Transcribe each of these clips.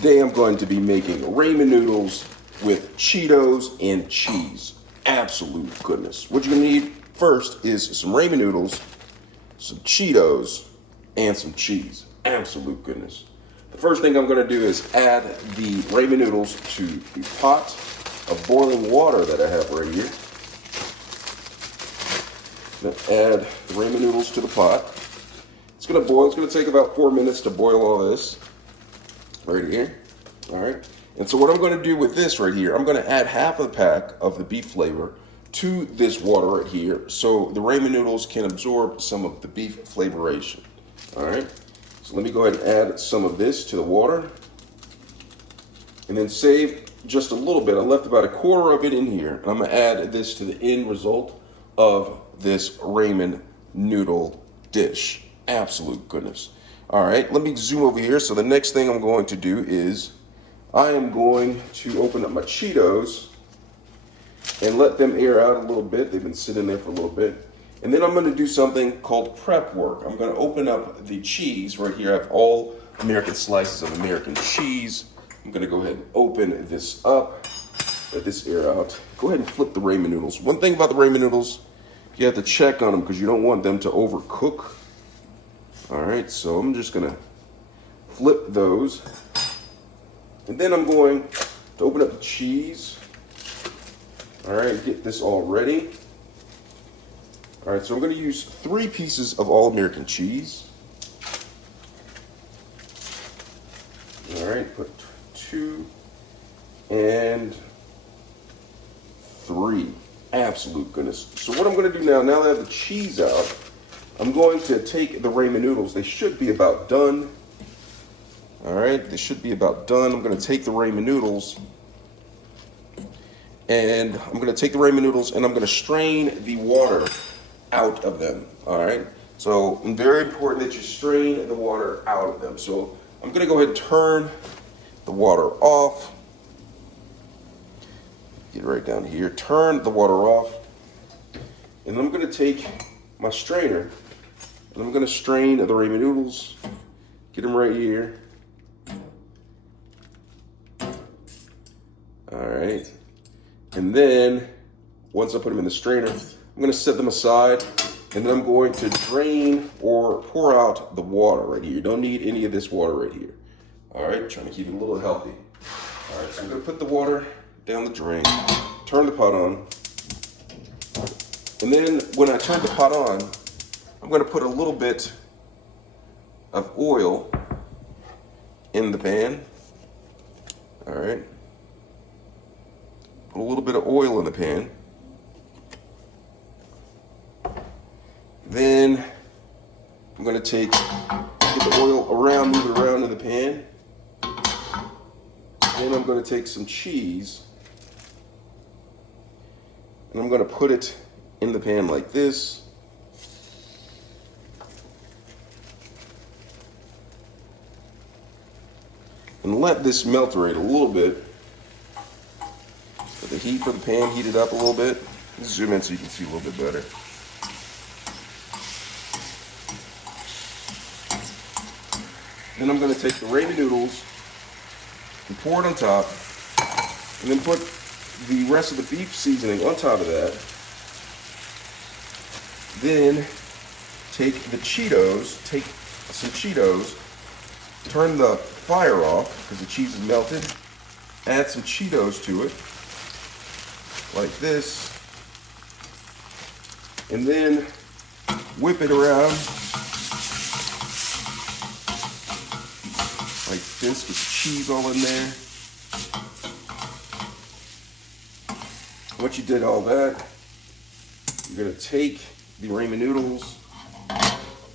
Today I'm going to be making ramen noodles with Cheetos and cheese. Absolute goodness. What you're gonna need first is some ramen noodles, some Cheetos, and some cheese. Absolute goodness. The first thing I'm gonna do is add the ramen noodles to the pot of boiling water that I have right here. I'm gonna add the ramen noodles to the pot. It's gonna boil. It's gonna take about 4 minutes to boil all this right here. All right. And so what I'm going to do with this right here, I'm going to add half a pack of the beef flavor to this water right here, so the ramen noodles can absorb some of the beef flavoration. All right. So let me go ahead and add some of this to the water, and then save just a little bit. I left about a quarter of it in here, and I'm going to add this to the end result of this ramen noodle dish. Absolute goodness. All right, let me zoom over here. So the next thing I'm going to do is I am going to open up my Cheetos and let them air out a little bit. They've been sitting there for a little bit. And then I'm going to do something called prep work. I'm going to open up the cheese. Right here I have all American slices of American cheese. I'm going to go ahead and open this up, let this air out. Go ahead and flip the ramen noodles. One thing about the ramen noodles, you have to check on them because you don't want them to overcook. All right, so I'm just gonna flip those. And then I'm going to open up the cheese. All right, get this all ready. All right, so I'm gonna use 3 pieces of all American cheese. All right, put 2 and 3. Absolute goodness. So what I'm gonna do now that I have the cheese out, I'm going to take the ramen noodles. They should be about done. All right, they should be about done. I'm going to take the ramen noodles, and I'm going to take the ramen noodles and I'm going to strain the water out of them. All right, so it's very important that you strain the water out of them. So I'm going to go ahead and turn the water off. Get right down here, turn the water off, and I'm going to take my strainer. And I'm going to strain the ramen noodles, get them right here. All right. And then once I put them in the strainer, I'm going to set them aside, and then I'm going to drain or pour out the water right here. You don't need any of this water right here. All right, trying to keep it a little healthy. All right, so I'm going to put the water down the drain, turn the pot on, and then when I turn the pot on, I'm going to put a little bit of oil in the pan. All right. Put a little bit of oil in the pan. Then I'm going to get the oil around, move it around in the pan. Then I'm going to take some cheese, and I'm going to put it in the pan like this. And let this melt right a little bit. Let the heat for the pan heat it up a little bit. Zoom in so you can see a little bit better. Then I'm going to take the ramen noodles and pour it on top, and then put the rest of the beef seasoning on top of that. Then take the Cheetos, take some Cheetos, turn the fire off because the cheese is melted. Add some Cheetos to it, like this. And then whip it around like this with cheese all in there. Once you did all that, you're going to take the ramen noodles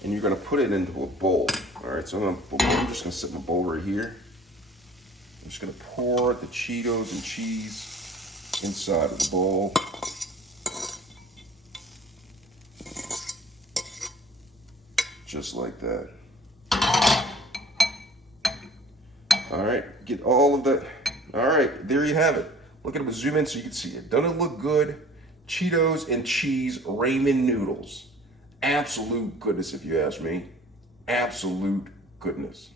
and you're going to put it into a bowl. All right, so I'm just going to set my bowl right here. I'm just going to pour the Cheetos and cheese inside of the bowl. Just like that. All right, get all of that. All right, there you have it. Look at it, zoom in so you can see it. Doesn't it look good? Cheetos and cheese ramen noodles. Absolute goodness, if you ask me. Absolute goodness.